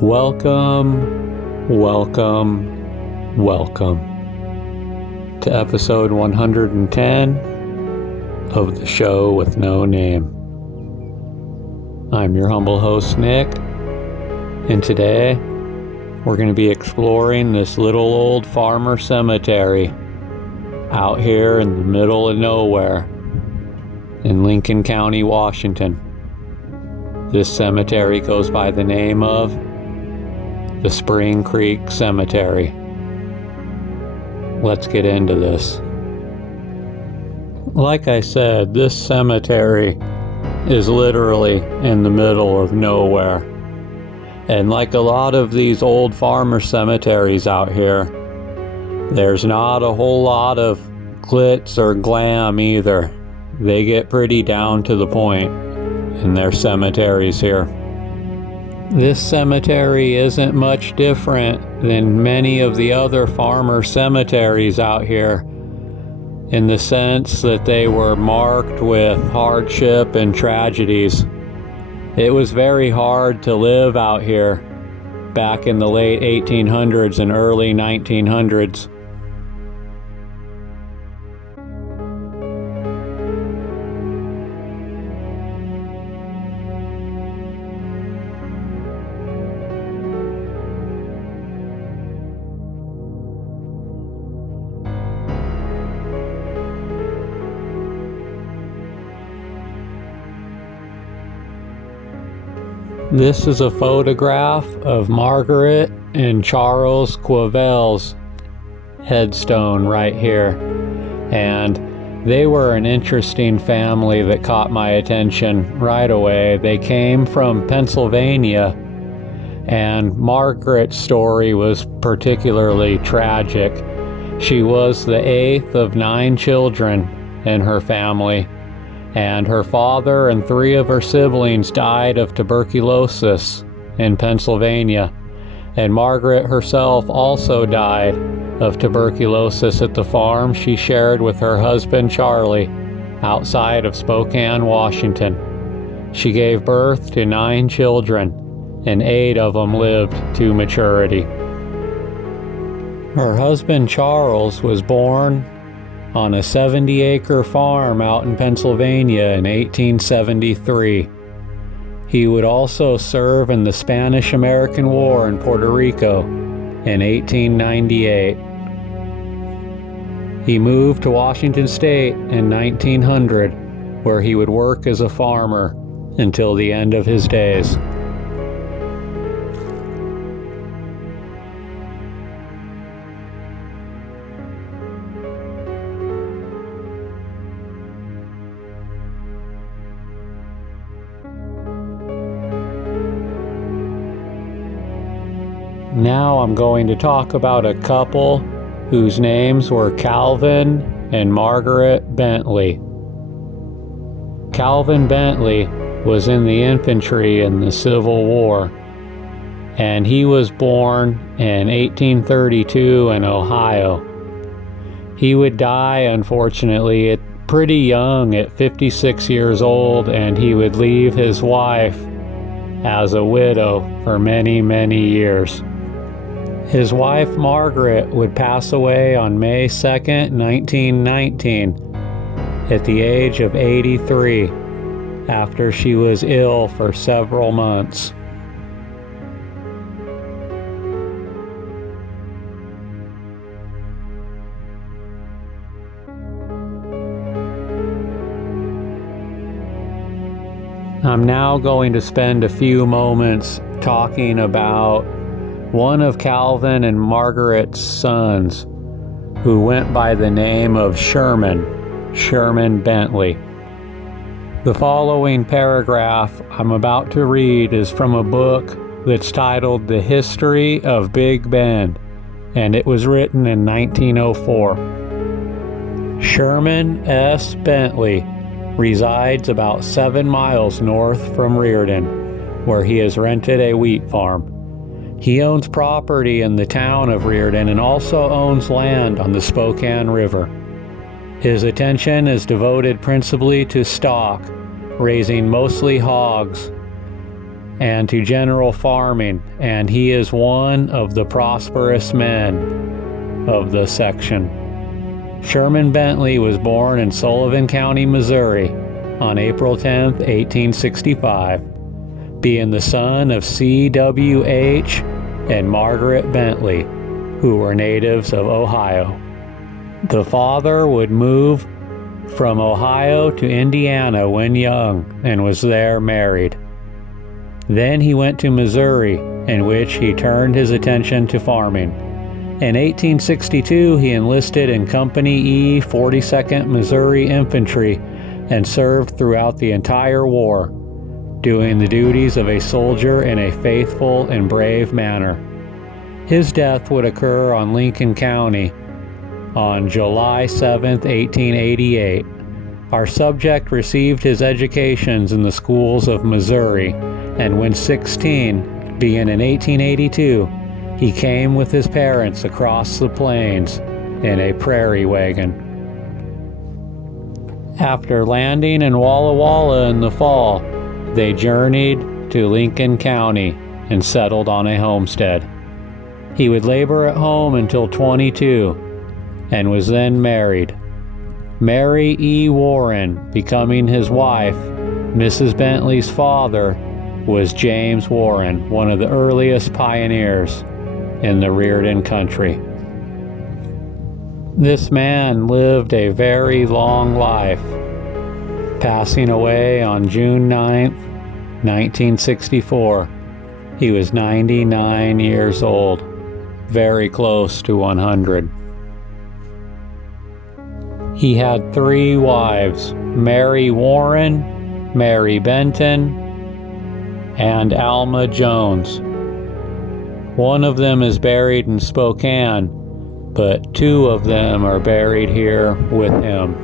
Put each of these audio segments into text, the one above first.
Welcome to episode 110 of the show with no name. I'm your humble host, Nick, and today we're going to be exploring this little old farmer cemetery out here in the middle of nowhere in Lincoln County, Washington. This cemetery goes by the name of the Spring Creek Cemetery. Let's get into this. Like I said, this cemetery is literally in the middle of nowhere. And like a lot of these old farmer cemeteries out here, there's not a whole lot of glitz or glam either. They get pretty down to the point in their cemeteries here. This cemetery isn't much different than many of the other farmer cemeteries out here, in the sense that they were marked with hardship and tragedies. It was very hard to live out here back in the late 1800s and early 1900s. This is a photograph of Margaret and Charles Quavel's headstone right here. And they were an interesting family that caught my attention right away. They came from Pennsylvania, and Margaret's story was particularly tragic. She was the 8th of 9 children in her family, and her father and 3 of her siblings died of tuberculosis in Pennsylvania. And Margaret herself also died of tuberculosis at the farm she shared with her husband Charlie outside of Spokane, Washington. She gave birth to 9 children, and 8 of them lived to maturity. Her husband Charles was born on a 70-acre farm out in Pennsylvania in 1873. He would also serve in the Spanish-American War in Puerto Rico in 1898. He moved to Washington State in 1900, where he would work as a farmer until the end of his days. Now I'm going to talk about a couple whose names were Calvin and Margaret Bentley. Calvin Bentley was in the infantry in the Civil War, and he was born in 1832 in Ohio. He would die, unfortunately, pretty young at 56 years old, and he would leave his wife as a widow for many, many years. His wife, Margaret, would pass away on May 2nd, 1919, at the age of 83, after she was ill for several months. I'm now going to spend a few moments talking about one of Calvin and Margaret's sons, who went by the name of Sherman Bentley. The following paragraph I'm about to read is from a book that's titled The History of Big Bend, and it was written in 1904. Sherman S. Bentley resides about 7 miles north from Reardon, where he has rented a wheat farm. He owns property in the town of Reardon and also owns land on the Spokane River. His attention is devoted principally to stock, raising mostly hogs, and to general farming, and he is one of the prosperous men of the section. Sherman Bentley was born in Sullivan County, Missouri on April 10, 1865, being the son of C.W.H. and Margaret Bentley, who were natives of Ohio. The father would move from Ohio to Indiana when young and was there married. Then he went to Missouri, in which he turned his attention to farming. In 1862, he enlisted in Company E, 42nd Missouri Infantry, and served throughout the entire war, doing the duties of a soldier in a faithful and brave manner. His death would occur on Lincoln County on July 7, 1888. Our subject received his educations in the schools of Missouri, and when 16, being in 1882, he came with his parents across the plains in a prairie wagon. After landing in Walla Walla in the fall, they journeyed to Lincoln County and settled on a homestead. He would labor at home until 22 and was then married. Mary E. Warren becoming his wife. Mrs. Bentley's father was James Warren, one of the earliest pioneers in the Reardon country. This man lived a very long life, passing away on June 9, 1964. He was 99 years old, very close to 100. He had 3 wives, Mary Warren, Mary Benton, and Alma Jones. One of them is buried in Spokane, but 2 of them are buried here with him.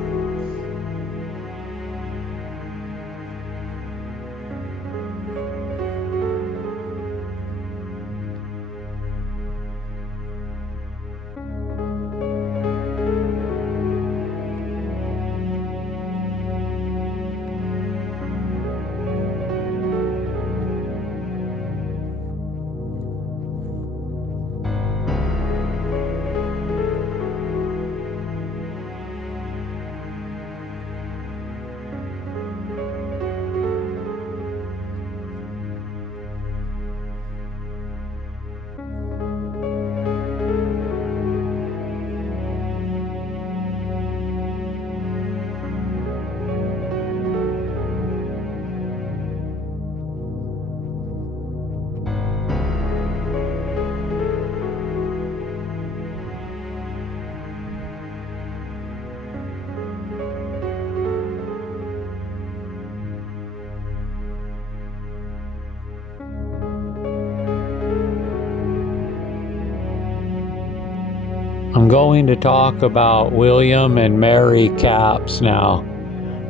I'm going to talk about William and Mary Capps now.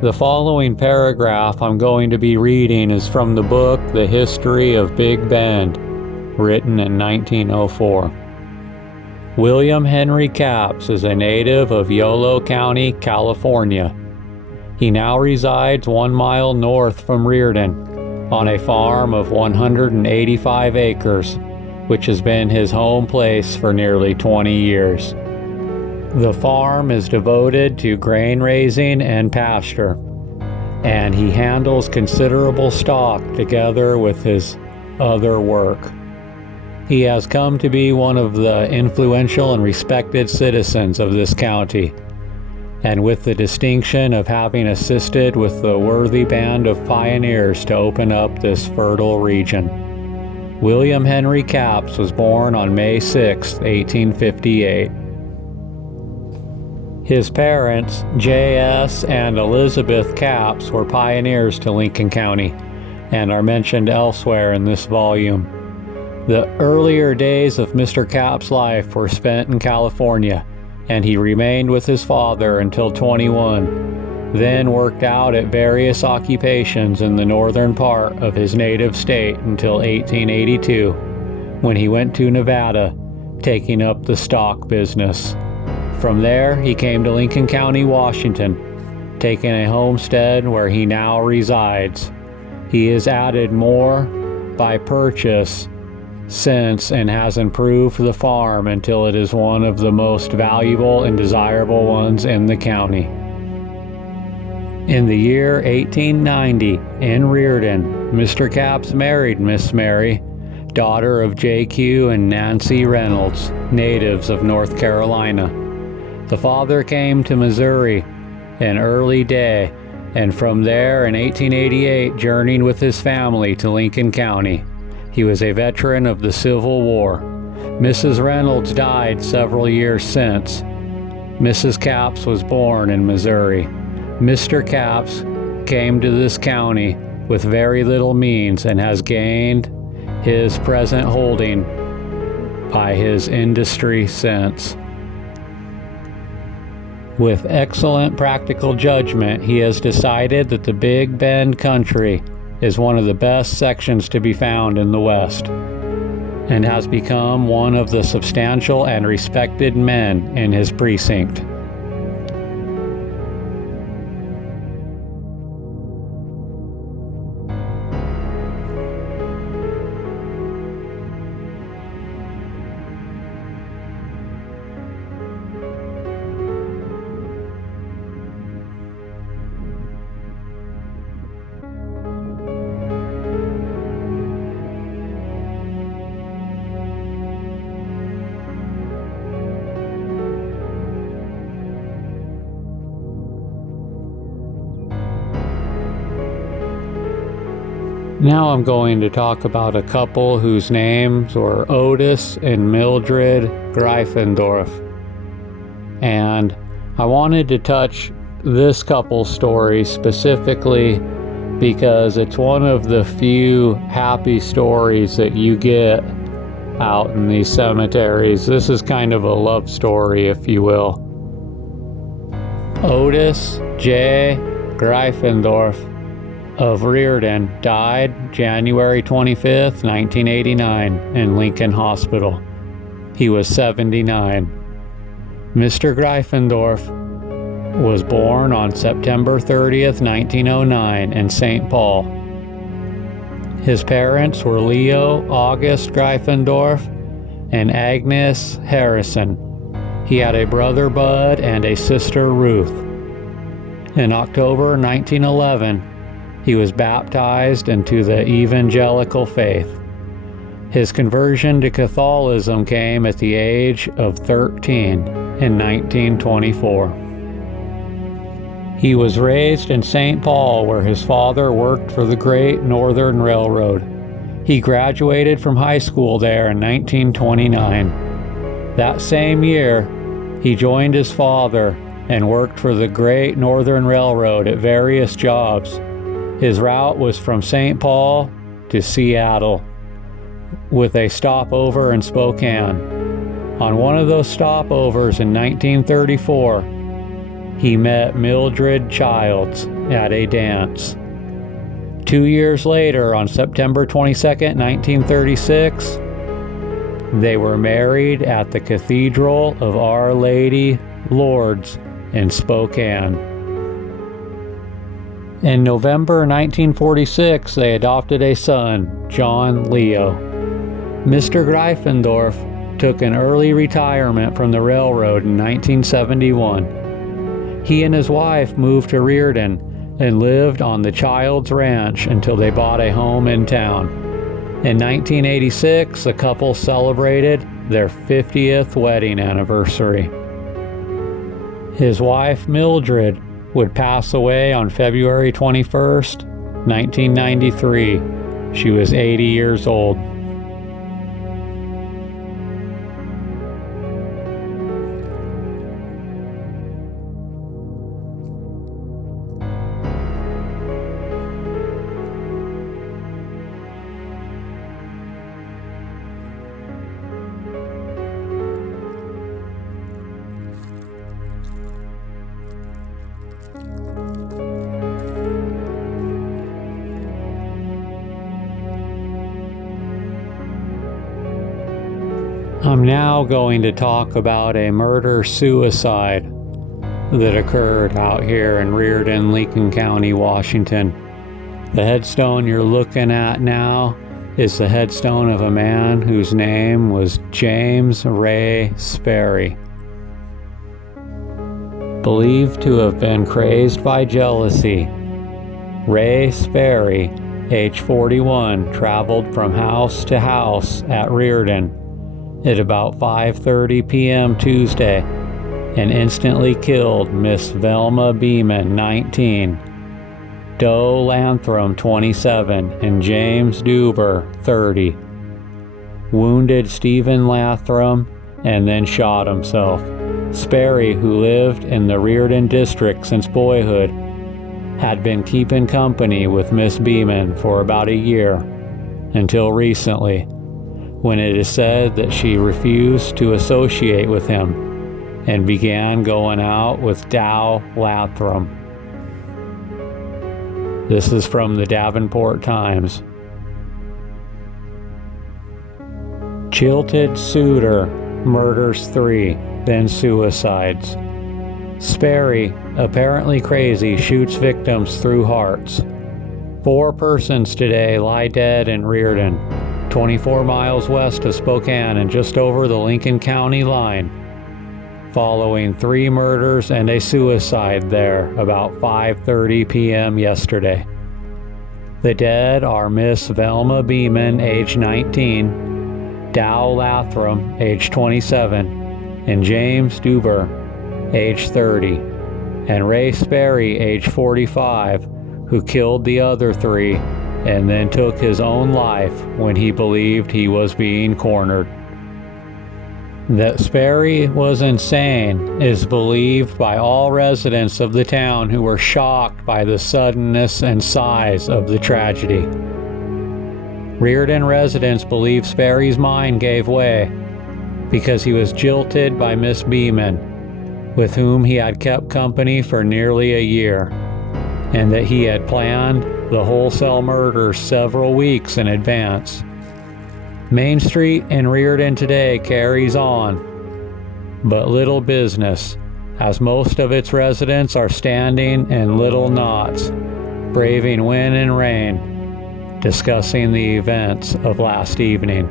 The following paragraph I'm going to be reading is from the book The History of Big Bend, written in 1904. William Henry Capps is a native of Yolo County, California. He now resides 1 mile north from Reardon on a farm of 185 acres, which has been his home place for nearly 20 years. The farm is devoted to grain raising and pasture, and he handles considerable stock together with his other work. He has come to be one of the influential and respected citizens of this county, and with the distinction of having assisted with the worthy band of pioneers to open up this fertile region. William Henry Capps was born on May 6, 1858. His parents, J.S. and Elizabeth Capps, were pioneers to Lincoln County and are mentioned elsewhere in this volume. The earlier days of Mr. Capps' life were spent in California, and he remained with his father until 21, then worked out at various occupations in the northern part of his native state until 1882, when he went to Nevada, taking up the stock business. From there, he came to Lincoln County, Washington, taking a homestead where he now resides. He has added more by purchase since and has improved the farm until it is one of the most valuable and desirable ones in the county. In the year 1890, in Reardon, Mr. Capps married Miss Mary, daughter of J.Q. and Nancy Reynolds, natives of North Carolina. The father came to Missouri in early day, and from there in 1888 journeyed with his family to Lincoln County. He was a veteran of the Civil War. Mrs. Reynolds died several years since. Mrs. Capps was born in Missouri. Mr. Capps came to this county with very little means and has gained his present holding by his industry since. With excellent practical judgment, he has decided that the Big Bend country is one of the best sections to be found in the West, and has become one of the substantial and respected men in his precinct. Now I'm going to talk about a couple whose names were Otis and Mildred Greifendorf. And I wanted to touch this couple's story specifically because it's one of the few happy stories that you get out in these cemeteries. This is kind of a love story, if you will. Otis J. Greifendorf of Reardon died January 25th, 1989 in Lincoln Hospital. He was 79. Mr. Greifendorf was born on September 30th, 1909 in St. Paul. His parents were Leo August Greifendorf and Agnes Harrison. He had a brother Bud and a sister Ruth. In October 1911, he was baptized into the evangelical faith. His conversion to Catholicism came at the age of 13 in 1924. He was raised in St. Paul, where his father worked for the Great Northern Railroad. He graduated from high school there in 1929. That same year, he joined his father and worked for the Great Northern Railroad at various jobs. His route was from St. Paul to Seattle, with a stopover in Spokane. On one of those stopovers in 1934, he met Mildred Childs at a dance. 2 years later, on September 22nd, 1936, they were married at the Cathedral of Our Lady Lourdes in Spokane. In November 1946, they adopted a son, John Leo. Mr. Greifendorf took an early retirement from the railroad in 1971. He and his wife moved to Reardon and lived on the Childs Ranch until they bought a home in town. In 1986, the couple celebrated their 50th wedding anniversary. His wife, Mildred, would pass away on February 21st, 1993. She was 80 years old. I'm now going to talk about a murder-suicide that occurred out here in Reardon, Lincoln County, Washington. The headstone you're looking at now is the headstone of a man whose name was James Ray Sperry. Believed to have been crazed by jealousy, Ray Sperry, age 41, traveled from house to house at Reardon at about 5:30 p.m. Tuesday and instantly killed Miss Velma Beeman, 19, Doe Lanthram, 27, and James Duber, 30. Wounded Stephen Lanthram and then shot himself. Sperry, who lived in the Reardon district since boyhood, had been keeping company with Miss Beeman for about a year, until recently, when it is said that she refused to associate with him and began going out with Dow Lanthram. This is from the Davenport Times. Jilted suitor murders 3, then suicides. Sperry, apparently crazy, shoots victims through hearts. 4 persons today lie dead in Reardon, 24 miles west of Spokane and just over the Lincoln County line, following 3 murders and a suicide there about 5:30 p.m. yesterday. The dead are Miss Velma Beeman, age 19, Dow Lanthram, age 27, and James Duber, age 30, and Ray Sperry, age 45, who killed the other 3 and then took his own life when he believed he was being cornered. That Sperry was insane is believed by all residents of the town who were shocked by the suddenness and size of the tragedy. Reardon residents believe Sperry's mind gave way because he was jilted by Miss Beeman, with whom he had kept company for nearly a year, and that he had planned the wholesale murder several weeks in advance. Main Street in Reardon today carries on, but little business, as most of its residents are standing in little knots, braving wind and rain, discussing the events of last evening.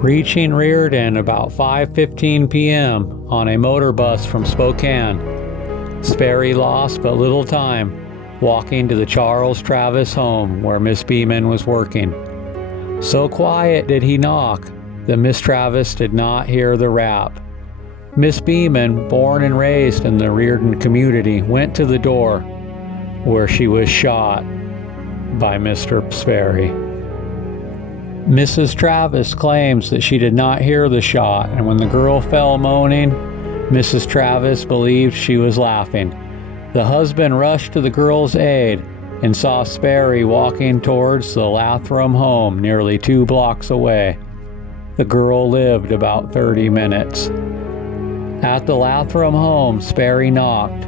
Reaching Reardon about 5:15 p.m. on a motor bus from Spokane, Sperry lost but little time walking to the Charles Travis home where Miss Beeman was working. So quiet did he knock that Miss Travis did not hear the rap. Miss Beeman, born and raised in the Reardon community, went to the door where she was shot by Mr. Sperry. Mrs. Travis claims that she did not hear the shot, and when the girl fell moaning, Mrs. Travis believed she was laughing. The husband rushed to the girl's aid and saw Sperry walking towards the Lanthram home nearly 2 blocks away. The girl lived about 30 minutes. At the Lanthram home, Sperry knocked.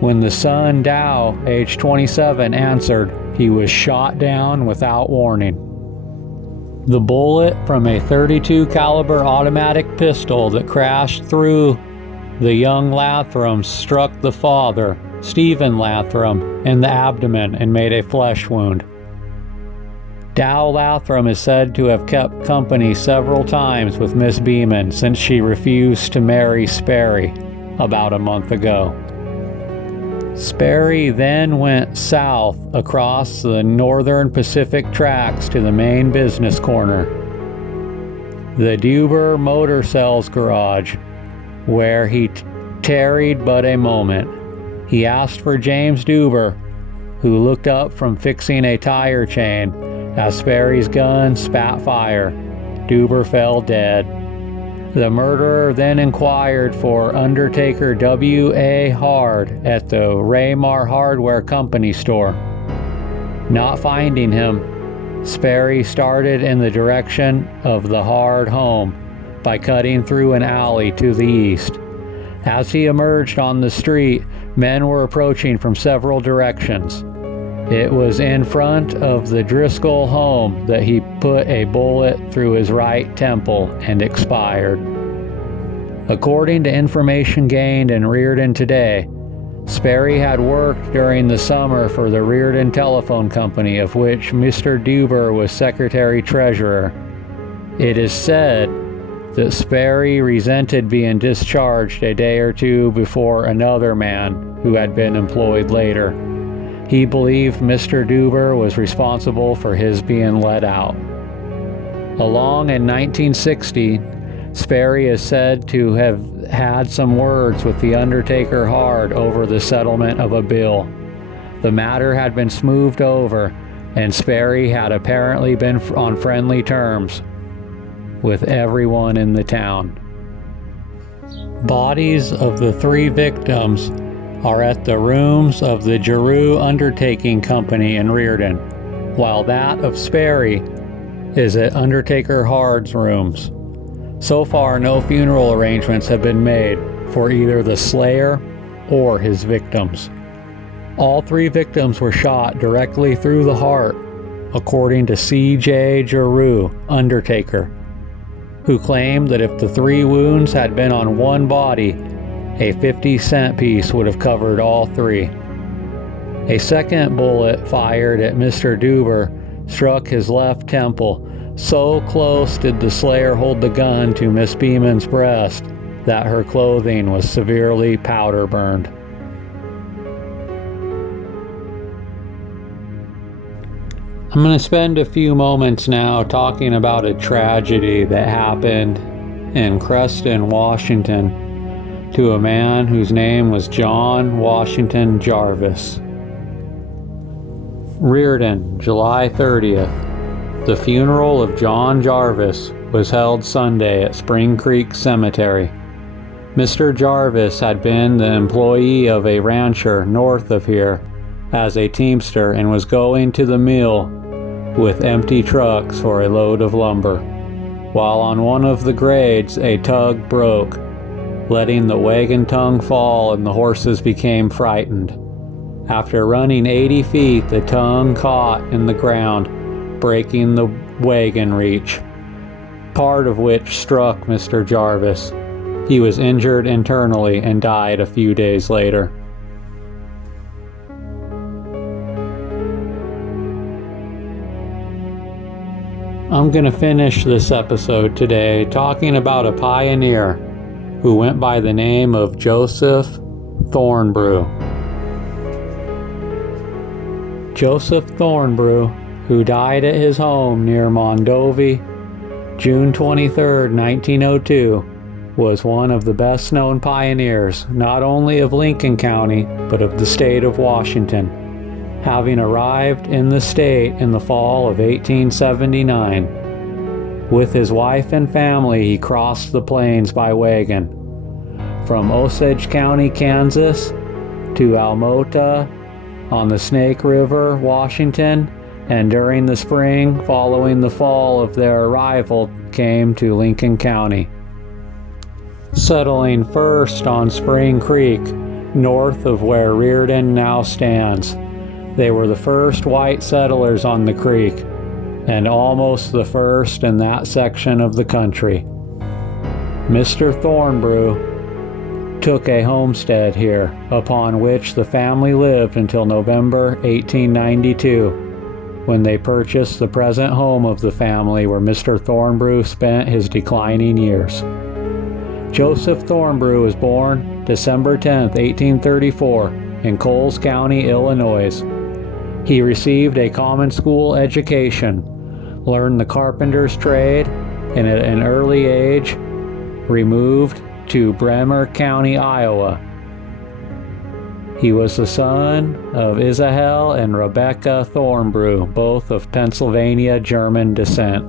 When the son, Dow, age 27, answered, he was shot down without warning. The bullet from a .32 caliber automatic pistol that crashed through the young Lanthram struck the father, Stephen Lanthram, in the abdomen and made a flesh wound. Dow Lanthram is said to have kept company several times with Miss Beeman since she refused to marry Sperry about a month ago. Sperry then went south across the Northern Pacific tracks to the main business corner, the Duber Motor Sales Garage, where he tarried but a moment. He asked for James Duber, who looked up from fixing a tire chain as Sperry's gun spat fire. Duber fell dead. The murderer then inquired for Undertaker W.A. Hard at the Raymar Hardware Company store. Not finding him, Sperry started in the direction of the Hard home by cutting through an alley to the east. As he emerged on the street, men were approaching from several directions. It was in front of the Driscoll home that he put a bullet through his right temple and expired. According to information gained in Reardon today, Sperry had worked during the summer for the Reardon Telephone Company, of which Mr. Duber was secretary-treasurer. It is said that Sperry resented being discharged a day or two before another man who had been employed later. He believed Mr. Duber was responsible for his being let out. Along in 1960, Sperry is said to have had some words with the undertaker Hard over the settlement of a bill. The matter had been smoothed over, and Sperry had apparently been on friendly terms with everyone in the town. Bodies of the 3 victims are at the rooms of the Giroux Undertaking Company in Reardon, while that of Sperry is at Undertaker Hard's rooms. So far, no funeral arrangements have been made for either the slayer or his victims. All 3 victims were shot directly through the heart, according to C.J. Giroux, Undertaker, who claimed that if the 3 wounds had been on one body, a 50-cent piece would have covered all 3. A second bullet fired at Mr. Duber struck his left temple. So close did the slayer hold the gun to Miss Beeman's breast that her clothing was severely powder burned. I'm going to spend a few moments now talking about a tragedy that happened in Creston, Washington, to a man whose name was John Washington Jarvis. Reardon, July 30th. The funeral of John Jarvis was held Sunday at Spring Creek Cemetery. Mr. Jarvis had been the employee of a rancher north of here as a teamster and was going to the mill with empty trucks for a load of lumber. While on one of the grades, a tug broke, letting the wagon tongue fall, and the horses became frightened. After running 80 feet, the tongue caught in the ground, breaking the wagon reach, part of which struck Mr. Jarvis. He was injured internally and died a few days later. I'm going to finish this episode today talking about a pioneer who went by the name of Joseph Thornbrew. Joseph Thornbrew, who died at his home near Mondovi, June 23, 1902, was one of the best-known pioneers, not only of Lincoln County, but of the state of Washington, having arrived in the state in the fall of 1879. With his wife and family, he crossed the plains by wagon, from Osage County, Kansas, to Almota on the Snake River, Washington, and during the spring following the fall of their arrival came to Lincoln County, settling first on Spring Creek, north of where Reardon now stands. They were the first white settlers on the creek, and almost the first in that section of the country. Mr. Thornbrew took a homestead here, upon which the family lived until November 1892, when they purchased the present home of the family where Mr. Thornbrew spent his declining years. Joseph Thornbrew was born December 10, 1834, in Coles County, Illinois. He received a common school education, learned the carpenter's trade, and at an early age removed to Bremer County, Iowa. He was the son of Isahel and Rebecca Thornbrew, both of Pennsylvania German descent.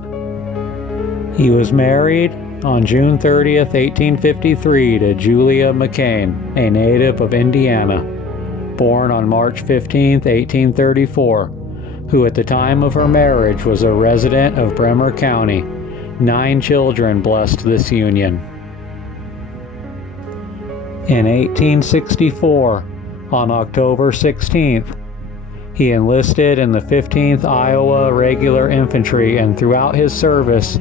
He was married on June 30, 1853 to Julia McCain, a native of Indiana, born on March 15, 1834, who at the time of her marriage was a resident of Bremer County. 9 children blessed this union. In 1864, on October 16th, he enlisted in the 15th Iowa Regular Infantry, and throughout his service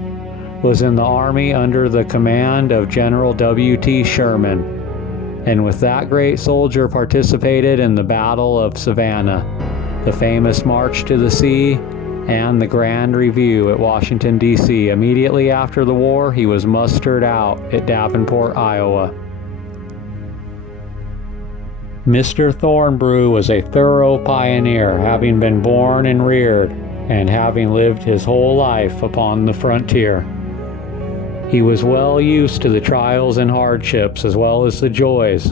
was in the Army under the command of General W.T. Sherman. and with that great soldier participated in the Battle of Savannah, the famous March to the Sea, and the Grand Review at Washington, D.C. Immediately after the war, he was mustered out at Davenport, Iowa. Mr. Thornbrew was a thorough pioneer, having been born and reared, and having lived his whole life upon the frontier. He was well used to the trials and hardships as well as the joys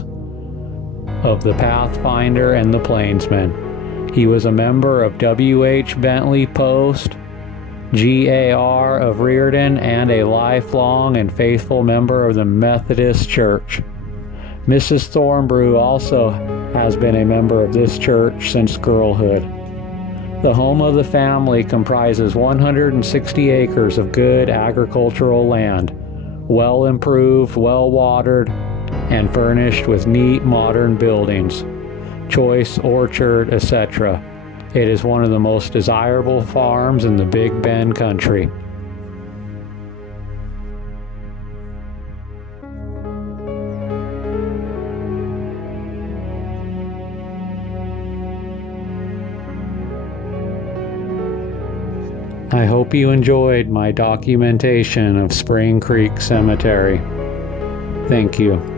of the Pathfinder and the Plainsman. He was a member of W.H. Bentley Post, G.A.R. of Reardon, and a lifelong and faithful member of the Methodist Church. Mrs. Thornbrew also has been a member of this church since girlhood. The home of the family comprises 160 acres of good agricultural land, well improved, well watered, and furnished with neat modern buildings, choice orchard, etc. It is one of the most desirable farms in the Big Bend country. I hope you enjoyed my documentation of Spring Creek Cemetery. Thank you.